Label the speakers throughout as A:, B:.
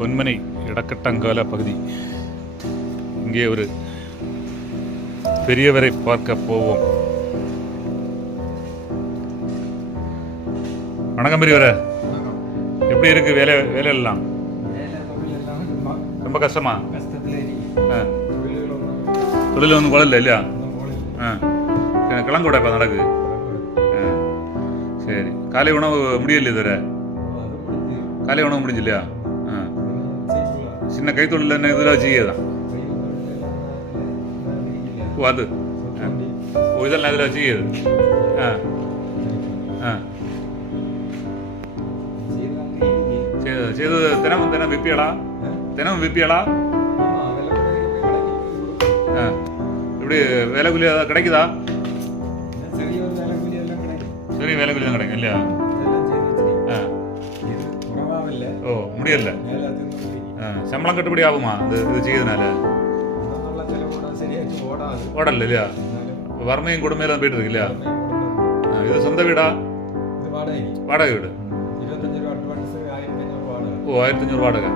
A: பொன்மனை இடக்கட்டங்கால பகுதி. இங்கே ஒரு பெரியவரை பார்க்க போவோம். வணக்கம் பெரியவரே. எப்படி இருக்கு வேலை வேலை எல்லாம் ரொம்ப கஷ்டமா? தொழில் ஒன்றும் குழந்தை இல்லையா? ஆ. கிளங்கூட இப்போ நடக்குது ஆ. சரி. காலை உணவு முடியல இதுவரை? காலை உணவு முடிஞ்சு இல்லையா ஆ சின்ன கைத்தொழில் என்ன இதில் செய்யதான் ஓ அது. ஓ இதெல்லாம் இதில் செய்யுது ஆ. ஆ. செய்து செய்து தினமும் தினம் விற்பியலா தினமும் விற்பியலா ஆ. இப்படி வேலை கூலி ஏதாவது கிடைக்குதா? சரி வேலை கூலி தான் கிடைக்கும். இல்லையா? ஓ முடியல. ஆ சம்பளம் கட்டுப்படி ஆகுமா இது இது செய்யறதுனால ஓடல இல்லையா வறுமையும் கொடுமையெல்லாம் போயிட்டு இருக்கு இல்லையா ஆ, இது சொந்த வீடா வாடகை வீடு ஓ ஆயிரத்தி அஞ்சூறு வாடகை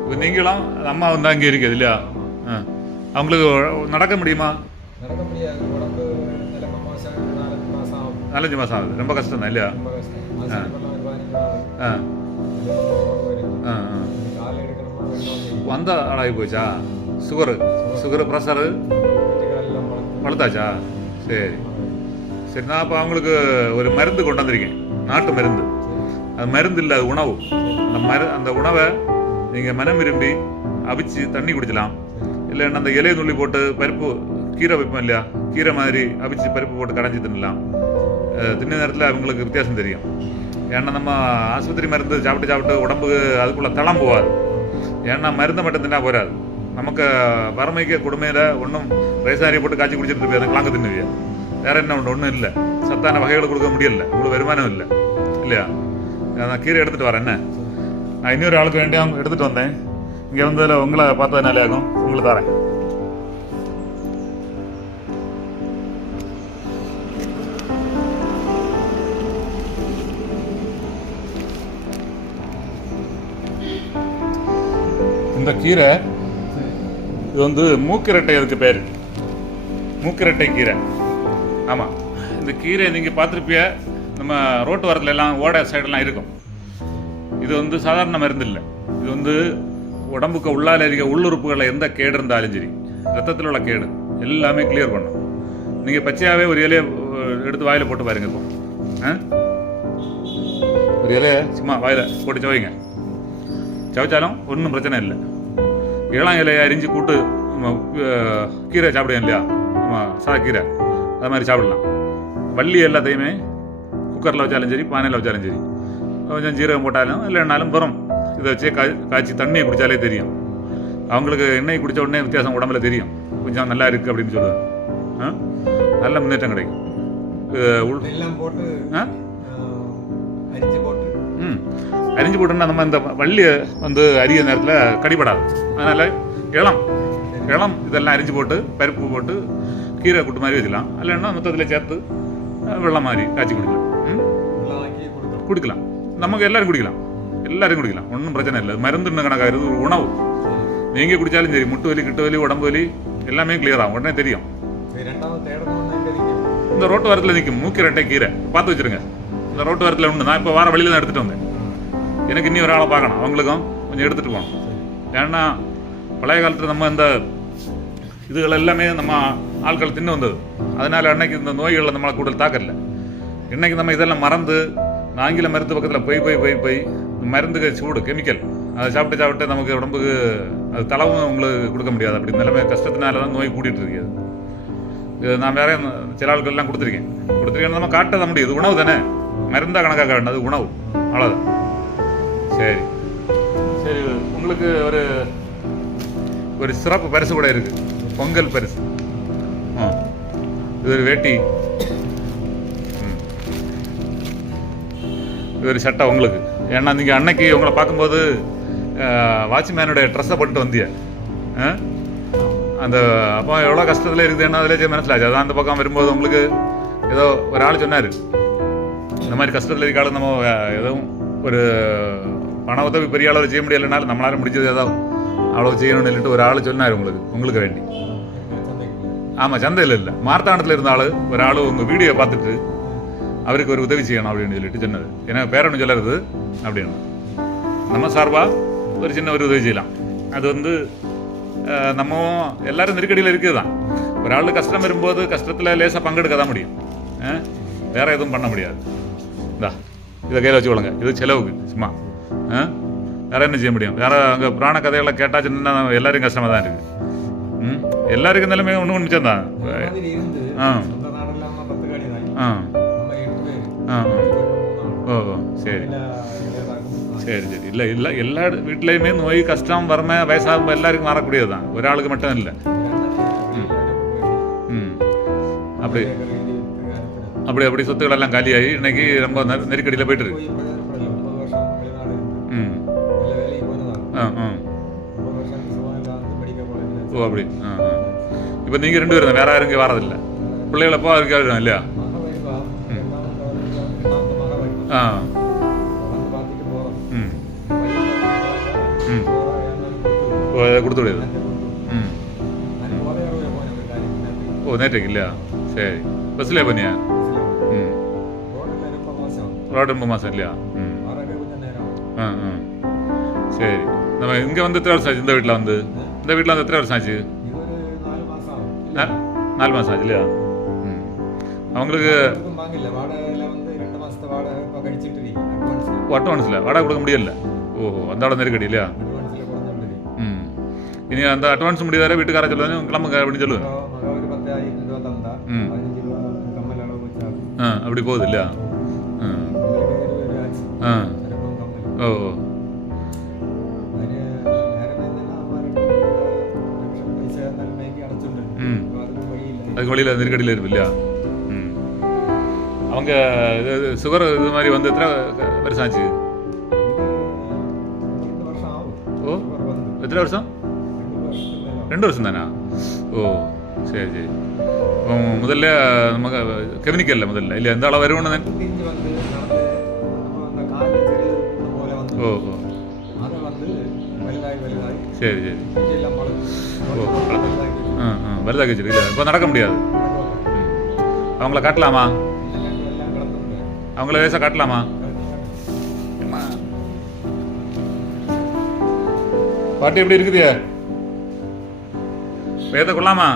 A: இப்போ நீங்களும் அம்மா வந்தா இங்கே இருக்குது இல்லையா ஆ அவங்களுக்கு நடக்க முடியுமா
B: நாலஞ்சு
A: மாதம் ஆகுது ரொம்ப கஷ்டம் தான் இல்லையா ஆ
B: வெள்ளம்
A: வந்த ஆளாகி போச்சா? சுகரு. Sugar pressure? வளர்த்தாச்சா? சரி. சரி நான் அப்போ அவங்களுக்கு ஒரு மருந்து கொண்டு வந்திருக்கேன். நாட்டு மருந்து. அது மருந்து இல்லை அது உணவு. அந்த மரு அந்த உணவை நீங்கள் மனம் விரும்பி அவிச்சு தண்ணி குடிக்கலாம் இல்லைன்னா அந்த இலையை நுள்ளி போட்டு பருப்பு கீரை வைப்போம் இல்லையா? கீரை மாதிரி அவிச்சு பருப்பு போட்டு கடைஞ்சி தின்னலாம். தின்ன நேரத்தில் அவங்களுக்கு வித்தியாசம் தெரியும். ஏன்னா நம்ம ஆஸ்பத்திரி மருந்து சாப்பிட்டு சாப்பிட்டு உடம்புக்கு அதுக்குள்ளே தளம் போகாது. ஏன்னா மருந்து மட்டும் தின்னா போராது நமக்கு வறுமைக்கு கொடுமையில் ஒன்றும் வயசாரி போட்டு காய்ச்சி குடிச்சிட்டு இருப்பீங்க. கிளாங்க தின்னுவியா? வேற என்ன ஒன்று ஒன்றும் இல்லை. சத்தான வகைகளை கொடுக்க முடியல. உங்களுக்கு வருமானம் இல்லை. இல்லையா? நான் கீரை எடுத்துகிட்டு வரேன். என்ன? நான் இன்னொரு ஆளுக்கு வேண்டிய எடுத்துகிட்டு வந்தேன். இங்கே வந்ததில் உங்களை பார்த்ததுனாலே ஆகும். உங்களுக்கு தரேன். இந்த கீரை இது வந்து மூக்கிரட்டை அதுக்கு பேர். மூக்கிரட்டை கீரை. ஆமாம் இந்த கீரை நீங்கள் பார்த்துருப்பிய நம்ம ரோட்டு வரத்துல எல்லாம் ஓட சைடெல்லாம் இருக்கும். இது வந்து சாதாரண மருந்து இல்லை. இது வந்து உடம்புக்கு உள்ளால இருக்க உள்ளுறுப்புகளில் எந்த கேடு இருந்தாலும் சரி ரத்தத்தில் உள்ள கேடு எல்லாமே கிளியர் பண்ணும். நீங்கள் பச்சையாகவே ஒரு இலையை எடுத்து வாயில் போட்டு பாருங்க இப்போ. ஆ? ஒரு இலையை சும்மா வாயில் போட்டு சவைங்க. சவைச்சாலும் ஒன்றும் பிரச்சனை இல்லை. இளம் இலையை அரிஞ்சு கூட்டு கீரை சாப்பிடுவோம் இல்லையா? நம்ம சா கீரை. அது மாதிரி சாப்பிடலாம். வள்ளி எல்லாத்தையுமே குக்கரில் வச்சாலும் சரி பானையில் வச்சாலும் சரி. கொஞ்சம் ஜீரகம் போட்டாலும் இல்லைனாலும் வரும் இதை வச்சே கா காய்ச்சி தண்ணியை குடித்தாலே தெரியும். அவங்களுக்கு எண்ணெய் குடித்த உடனே வித்தியாசம் உடம்புல தெரியும். கொஞ்சம் நல்லா இருக்குது அப்படின்னு சொல்லுவேன் ஆ? நல்ல முன்னேற்றம் கிடைக்கும். உள் ம். அரிஞ்சு போட்டோம்னா நம்ம இந்த வள்ளியை வந்து அரிய நேரத்தில் கடிபடாது. அதனால் இளம் இளம் இதெல்லாம் அரிஞ்சு போட்டு பருப்பு போட்டு கீரை கூட்டு மாதிரி வச்சுக்கலாம். இல்லைன்னா மொத்தத்தில் சேர்த்து வெள்ளம் மாதிரி காய்ச்சி குடிக்கலாம். குடிக்கலாம். நமக்கு எல்லாரும் குடிக்கலாம். எல்லாரும் குடிக்கலாம். ஒன்றும் பிரச்சனை இல்லை. மருந்துன்னு கணக்காகிறது ஒரு உணவு. நீங்கள் குடித்தாலும் சரி. முட்டு வலி கிட்டு வலி உடம்பு வலி எல்லாமே கிளியர் ஆகும். உடனே தெரியும். இந்த ரோட்டு வாரத்தில் நிற்கும் மூக்கி மூக்கிரட்டை கீரை. பார்த்து வச்சுருங்க. இந்த ரோட்டு வாரத்தில் உண்டு நான் இப்போ வார வழியில் தான் எடுத்துகிட்டு வந்தேன். எனக்கு இன்னி ஒரு ஆளை பார்க்கணும். அவங்களுக்கும் கொஞ்சம் எடுத்துகிட்டு போகணும். ஏன்னா பழைய காலத்தில் நம்ம இந்த இதுகள் எல்லாமே நம்ம ஆட்கள் தின்னு வந்தது. அதனால அன்னைக்கு இந்த நோய்களை நம்மளை கூடுதல் தாக்கல இன்னைக்கு நம்ம இதெல்லாம் மறந்து ஆங்கில மருந்து பக்கத்தில் போய் போய் போய் போய் இந்த மருந்துக்கு சூடு கெமிக்கல் அதை சாப்பிட்டு சாப்பிட்டு நமக்கு உடம்புக்கு அது தளவும் உங்களுக்கு கொடுக்க முடியாது. அப்படி நிலைமை கஷ்டத்தினால தான் நோய் கூட்டிகிட்டு இருக்குது இது நான் வேற சில ஆட்கள்லாம் கொடுத்துருக்கேன். கொடுத்துருக்கேன் நம்ம காட்ட முடியாது. உணவு தானே? மருந்தா கணக்காக வேண்டாம் அது உணவு. அவ்வளோதான் சரி. சரி உங்களுக்கு ஒரு ஒரு சிறப்பு பரிசு கூட இருக்கு. பொங்கல் பரிசு. இது ஒரு வேட்டி. இது ஒரு சட்டை உங்களுக்கு. ஏன்னா நீங்கள் அன்னைக்கு உங்களை பார்க்கும்போது வாட்ச்மேனோட ட்ரெஸ்ஸை பண்ணிட்டு வந்திய. அந்த அப்போ எவ்வளோ கஷ்டத்தில் இருக்குதுன்னு அதிலே மனசிலாச்சு அதான் அந்த பக்கம் வரும்போது உங்களுக்கு ஏதோ ஒரு ஆள் சொன்னார். இந்த மாதிரி கஷ்டத்தில் இருக்காலும் நம்ம எதுவும் ஒரு பண உதவி பெரிய அளவில் செய்ய முடியலைனாலும் நம்மளால முடிஞ்சது ஏதாவது அவ்வளோ செய்யணும்னு சொல்லிட்டு ஒரு ஆள் சொன்னார் உங்களுக்கு உங்களுக்கு வேண்டி. ஆமாம் சந்தையில் இல்லை. மார்த்தாண்டத்தில் இருந்த ஆள் ஒரு ஆள் உங்கள் வீடியோ பார்த்துட்டு அவருக்கு ஒரு உதவி செய்யணும் அப்படின்னு சொல்லிட்டு சொன்னது. ஏன்னா பேரன்னு சொல்லறது அப்படின்னு. நம்ம சார்பாக ஒரு சின்ன ஒரு உதவி செய்யலாம். அது வந்து நம்ம எல்லாரும் நெருக்கடியில் இருக்குது தான் ஒரு ஆள் கஷ்டம் வரும்போது கஷ்டத்தில் லேசாக பங்கெடுக்க தான் முடியும். அஹ், வேற எதுவும் பண்ண முடியாது. இந்தா இதை கையில் வச்சுக்கொள்ளுங்க இது செலவுக்கு சும்மா. வேற என்ன செய்ய முடியும்? வேற அங்கே புராண கதைகளை கேட்டால் சின்ன எல்லாரும் கஷ்டமாக தான் இருக்குது ம் எல்லாருக்கும் நிலைமை ஒன்று ஒன்று மிச்சம் தான் ஆ. ஆ. ஆ ஓ சரி. சரி சரி. இல்லை இல்லை. எல்லா வீட்லேயுமே நோய் கஷ்டம் வறுமை வயசாகும் எல்லாருக்கும் வரக்கூடியது தான் ஒராளுக்கு மட்டும் இல்லை. ம். அப்படி. அப்படி அப்படி சொத்துக்கள் எல்லாம் காலியாகி இன்னைக்கு ரொம்ப நெரு- நெருக்கடியில் போயிட்டு இருக்கு. ஓ அப்படி ஆ ஆ இப்போ நீங்கள் ரெண்டு பேரும் தான் வேற யாரும் இங்கே வரதில்லை பிள்ளைகளை போக இருக்காரு இல்லையா
B: மக வருவா எல்லாம் வந்து மாத்த மக வருவா
A: ஆ
B: வந்து பார்த்துட்டு போகிறோம்
A: ம் ம் ஓ அதை கொடுத்து விடுது ம் ஓ நேற்றுக்கு இல்லையா சரி பஸ்ஸில் பண்ணியா ம் ரோடு ரொம்ப மாதம் இல்லையா ம் ஆ ஆ சரி நம்ம இங்கே வந்து எத்தனை வருஷம் ஆச்சு? இந்த வீட்டில் வந்து. இந்த வீட்டில் வந்து எத்தனை வருஷம் ஆச்சு? நாலு மாதம் ஆச்சு இல்லையா? ம். அவங்களுக்கு அட்வான்ஸில் வாடகை கொடுக்க முடியல. ஓஹோ அந்த அளவு நெருக்கடி இல்லையா? ம். இனி அந்த அட்வான்ஸ் முடியாத வீட்டுக்கார சொல்லுவாங்க கிளம்புங்க அப்படின்னு சொல்லுவேன் ம். ஆ அப்படி போகுது இல்லையா? ஆ. ஓ அதுக்கு வழியில் நெருக்கடியில் இருக்கு இல்லையா? அவங்க இது சுகர் இது மாதிரி வந்து எத்தனை வருஷம் ஆச்சு? ஓ எத்தனை வருஷம்? ரெண்டு வருஷம் தானா? ஓ சரி சரி. முதல்ல நமக்கு கவனிக்கல முதல்ல. இல்லையா? எந்த அளவு வருவோன்னு ஓ ஓ. சரி சரி. ஓ மருதா கச்சேரி இல்லை இப்போ நடக்க முடியாது. அவங்கள காட்டலாமா? அவங்கள வயசாக காட்டலாமா? பாட்டு எப்படி இருக்குது வேத கொள்ளாமா?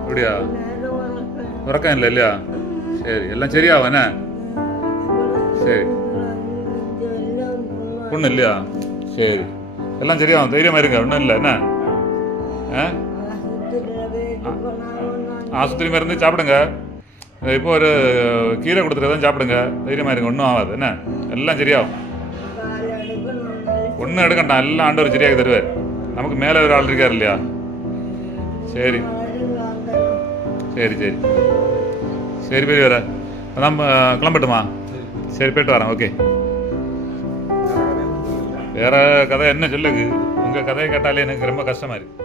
A: அப்படியா? உறக்கம் இல்லை இல்லையா? சரி எல்லாம் சரியா என்ன? சரி. ஒன்றும் இல்லையா? சரி. எல்லாம் சரியா தைரியமாக இருங்க. ஒன்றும் இல்லை. என்ன? ஆஸ்பத்திரி மருந்து சாப்பிடுங்க. இப்போ ஒரு கீரை கொடுத்துருக்கதான் சாப்பிடுங்க. தைரியமாக இருங்க ஒன்றும் ஆகாது. என்ன? எல்லாம் சரியாகும். ஒன்றும் எடுக்கண்டாம் எல்லாம் ஆண்டவர் சரியாக தருவார். நமக்கு மேலே ஒரு ஆள் இருக்கார் இல்லையா? சரி. சரி சரி. சரி பெரிய வர நம்ம கிளம்பட்டுமா? சரி போயிட்டு வரேன். ஓகே. வேற கதை என்ன சொல்லுங்க உங்கள் கதையை கேட்டாலே எனக்கு ரொம்ப கஷ்டமா இருக்குது